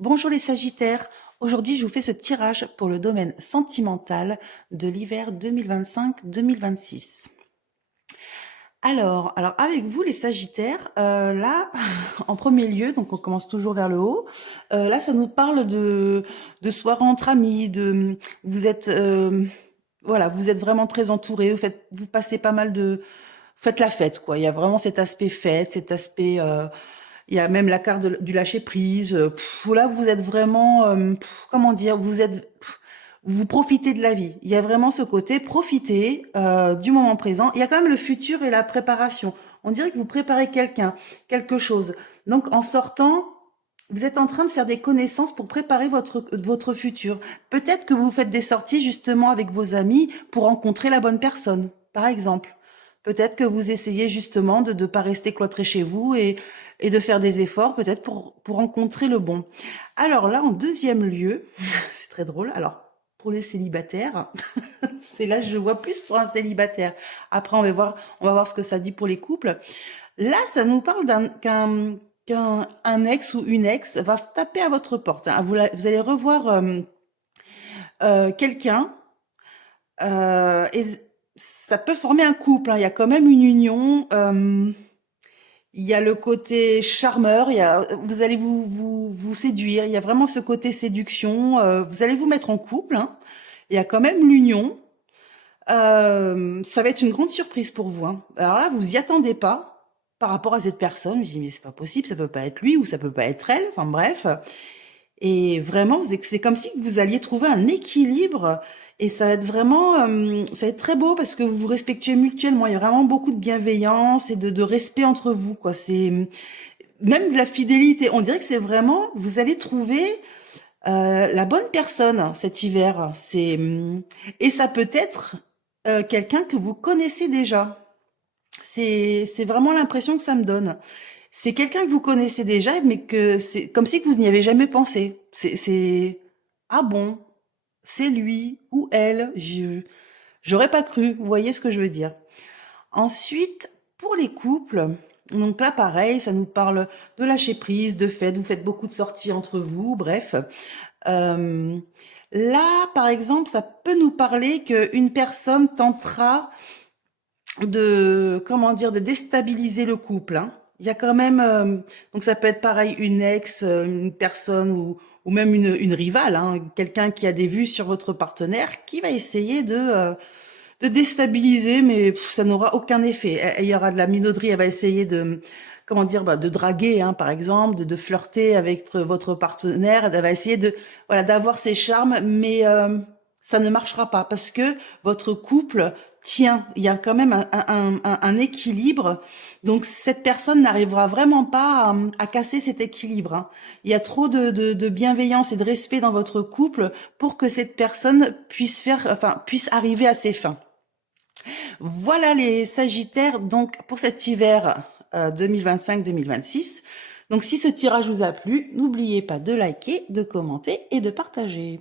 Bonjour les Sagittaires, aujourd'hui je vous fais ce tirage pour le domaine sentimental de l'hiver 2025-2026. Alors avec vous les Sagittaires, là, en premier lieu, donc on commence toujours vers le haut, là ça nous parle de soirée entre amis, vous êtes, voilà, vous êtes vraiment très entourés, vous passez pas mal faites la fête quoi, il y a vraiment cet aspect fête, cet aspect... il y a même la carte du lâcher prise. Là, vous êtes vraiment, comment dire, vous profitez de la vie. Il y a vraiment ce côté profiter du moment présent. Il y a quand même le futur et la préparation. On dirait que vous préparez quelque chose. Donc, en sortant, vous êtes en train de faire des connaissances pour préparer votre futur. Peut-être que vous faites des sorties justement avec vos amis pour rencontrer la bonne personne, par exemple. Peut-être que vous essayez justement de ne pas rester cloîtré chez vous et de faire des efforts peut-être pour rencontrer le bon. Alors là, en deuxième lieu, c'est très drôle. Alors, pour les célibataires, c'est là je vois plus pour un célibataire. Après, on va voir ce que ça dit pour les couples. Là, ça nous parle qu'un ex ou une ex va taper à votre porte. Hein. Vous allez revoir quelqu'un et ça peut former un couple. Hein. Il y a quand même une union. Il y a le côté charmeur, vous allez vous séduire, il y a vraiment ce côté séduction, vous allez vous mettre en couple, hein. Il y a quand même l'union. Ça va être une grande surprise pour vous, hein. Alors là, vous y attendez pas par rapport à cette personne. Je dis mais c'est pas possible, ça peut pas être lui ou ça peut pas être elle. Enfin bref. Et vraiment, c'est comme si vous alliez trouver un équilibre et ça va être vraiment, ça va être très beau parce que vous vous respectuez mutuellement. Il y a vraiment beaucoup de bienveillance et de respect entre vous, quoi. C'est même de la fidélité. On dirait que c'est vraiment, vous allez trouver la bonne personne cet hiver. Et ça peut être quelqu'un que vous connaissez déjà. C'est vraiment l'impression que ça me donne. C'est quelqu'un que vous connaissez déjà, mais que c'est comme si que vous n'y avez jamais pensé. Ah bon, c'est lui ou elle. J'aurais pas cru. Vous voyez ce que je veux dire. Ensuite, pour les couples, donc là pareil, ça nous parle de lâcher prise, de fête. Vous faites beaucoup de sorties entre vous, bref. Euh, Là, par exemple, ça peut nous parler qu'une personne tentera comment dire, de déstabiliser le couple, hein. Il y a quand même, donc ça peut être pareil, une ex, une personne ou même une rivale, hein, quelqu'un qui a des vues sur votre partenaire, qui va essayer de déstabiliser, mais ça n'aura aucun effet. Il y aura de la minauderie, elle va essayer comment dire, de draguer, hein, par exemple, de flirter avec votre partenaire, elle va essayer voilà, d'avoir ses charmes, mais ça ne marchera pas parce que votre couple tient. Il y a quand même un équilibre. Donc cette personne n'arrivera vraiment pas à casser cet équilibre. Hein. Il y a trop de bienveillance et de respect dans votre couple pour que cette personne puisse arriver à ses fins. Voilà les Sagittaires donc pour cet hiver 2025-2026. Donc si ce tirage vous a plu, n'oubliez pas de liker, de commenter et de partager.